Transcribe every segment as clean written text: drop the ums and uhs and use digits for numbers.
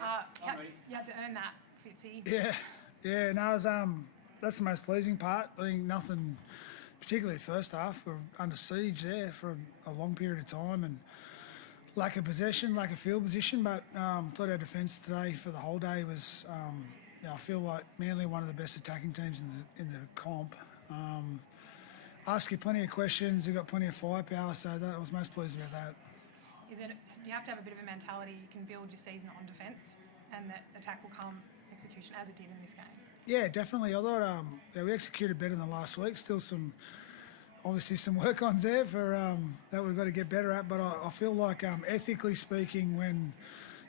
You had to earn that, Fitzy. Yeah. No, it was, that's the most pleasing part. I think nothing, particularly first half, we're under siege there for a long period of time and lack of possession, lack of field position. But thought our defence today for the whole day was, I feel like Manly one of the best attacking teams in the comp. Ask you plenty of questions. They've got plenty of firepower, so I was most pleased about that. You have to have a bit of a mentality. You can build your season on defence, and that attack will come execution as it did in this game. Yeah, definitely. I thought we executed better than last week. Still obviously some work on there for that we've got to get better at. But I feel like ethically speaking, when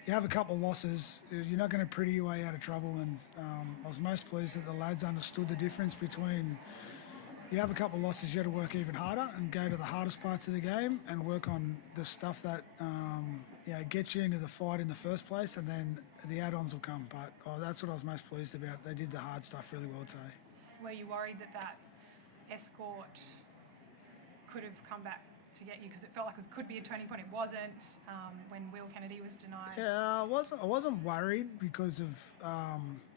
you have a couple of losses, you're not going to pretty your way out of trouble. And I was most pleased that the lads understood the difference between you have a couple of losses, you got to work even harder and go to the hardest parts of the game and work on the stuff that gets you into the fight in the first place, and then the add-ons will come. But that's what I was most pleased about. They did the hard stuff really well today. Were you worried that escort could have come back to get you, because it felt like it could be a turning point? It wasn't when Will Kennedy was denied. Yeah, I wasn't worried because of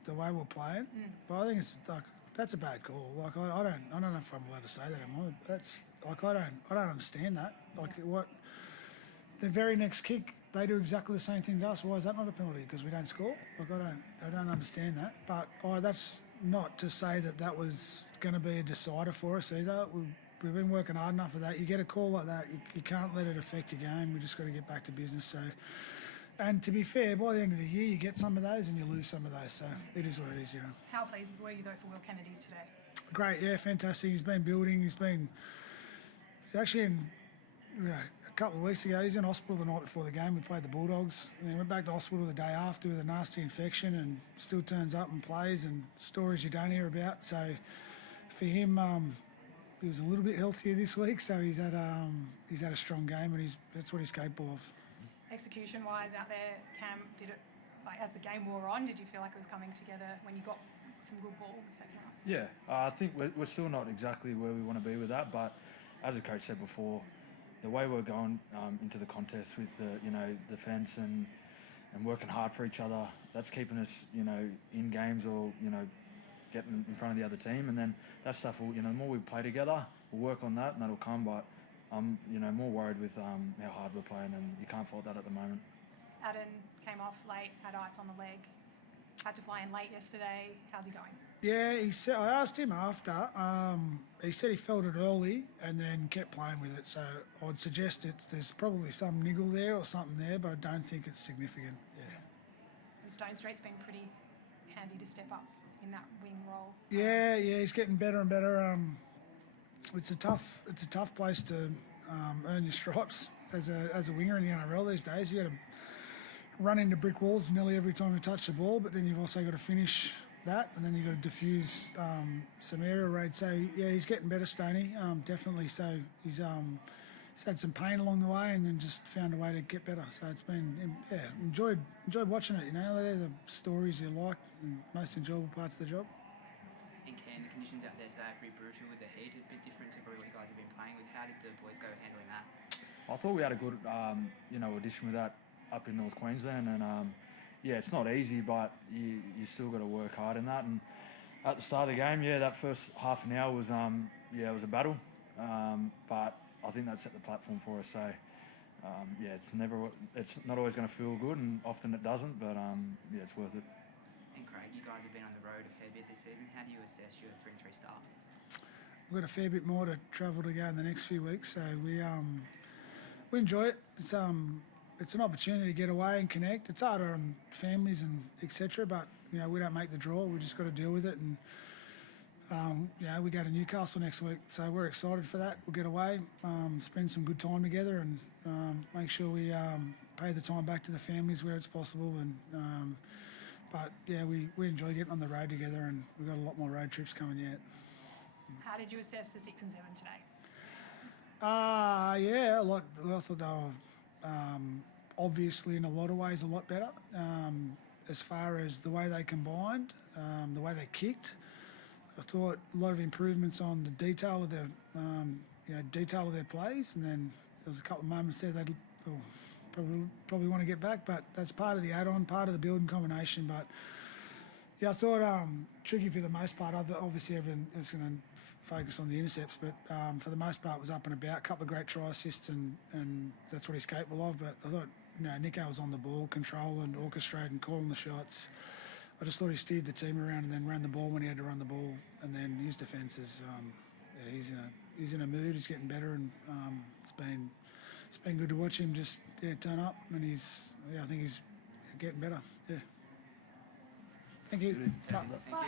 the way we're playing, but I think it's like that's a bad call. Like I don't know if I'm allowed to say that anymore. That's like I don't understand that. Like what the very next kick they do exactly the same thing to us. Why is that not a penalty? Because we don't score. Like I don't understand that. But that's not to say that was going to be a decider for us either. We've been working hard enough for that. You get a call like that, you can't let it affect your game. We just got to get back to business. So, and to be fair, by the end of the year, you get some of those and you lose some of those. So it is what it is, you know. How pleased were you though for Will Kennedy today? Great, yeah, fantastic. He's been building. He's actually in a couple of weeks ago. He's in hospital the night before the game. We played the Bulldogs. And he went back to hospital the day after with a nasty infection, and still turns up and plays. And stories you don't hear about. So for him, he was a little bit healthier this week. So he's had a strong game, and that's what he's capable of. Execution-wise out there, Cam, did it like as the game wore on? Did you feel like it was coming together when you got some good ball in the second half? Yeah, I think we're still not exactly where we want to be with that, but as the coach said before, the way we're going into the contest with the defence and working hard for each other, that's keeping us in games or getting in front of the other team, and then that stuff will the more we play together, we'll work on that and that'll come. But I'm more worried with how hard we're playing, and you can't fault that at the moment. Aden came off late, had ice on the leg, had to fly in late yesterday. How's he going? Yeah, he said. I asked him after. He said he felt it early and then kept playing with it. So I would suggest there's probably some niggle there or something there, but I don't think it's significant. Yeah. And Stone Street's been pretty handy to step up in that wing role. Yeah, he's getting better and better. It's a tough place to earn your stripes as a winger in the NRL these days. You got to run into brick walls nearly every time you touch the ball, but then you've also got to finish that, and then you've got to diffuse some area raid. So yeah, he's getting better, Stoney. Definitely. So he's had some pain along the way, and then just found a way to get better. So it's been enjoyed watching it. They're the stories you like and most enjoyable parts of the job. And Cam, the conditions out there today are pretty brutal with the heat. It's a bit different to probably what you guys have been playing with. How did the boys go handling that? I thought we had a good addition with that up in North Queensland, and it's not easy, but you still got to work hard in that. And at the start of the game, that first half an hour was it was a battle, but I think that set the platform for us. So it's not always going to feel good, and often it doesn't, but it's worth it. And Craig, you guys have been on the road a fair bit this season. How do you assess your 3-3 start? We've got a fair bit more to travel to go in the next few weeks, so we enjoy it. It's an opportunity to get away and connect. It's harder on families and etc. But we don't make the draw. We just got to deal with it. And we go to Newcastle next week, so we're excited for that. We'll get away, spend some good time together, and make sure we pay the time back to the families where it's possible. And we enjoy getting on the road together, and we've got a lot more road trips coming yet. How did you assess the 6 and 7 today? A lot. I thought they were obviously in a lot of ways a lot better. As far as the way they combined, the way they kicked, I thought a lot of improvements on the detail of their plays, and then there was a couple of moments there probably want to get back, but that's part of the add-on, part of the building combination. But yeah, I thought tricky for the most part. Obviously, everyone is going to focus on the intercepts, but for the most part, was up and about. A couple of great try assists, and that's what he's capable of. But I thought, Nico was on the ball, controlling, orchestrating, calling the shots. I just thought he steered the team around and then ran the ball when he had to run the ball. And then his defence is, he's in a mood. He's getting better, and it's been good to watch him just turn up. And I think he's getting better. Yeah. Thank you. Good. Ta.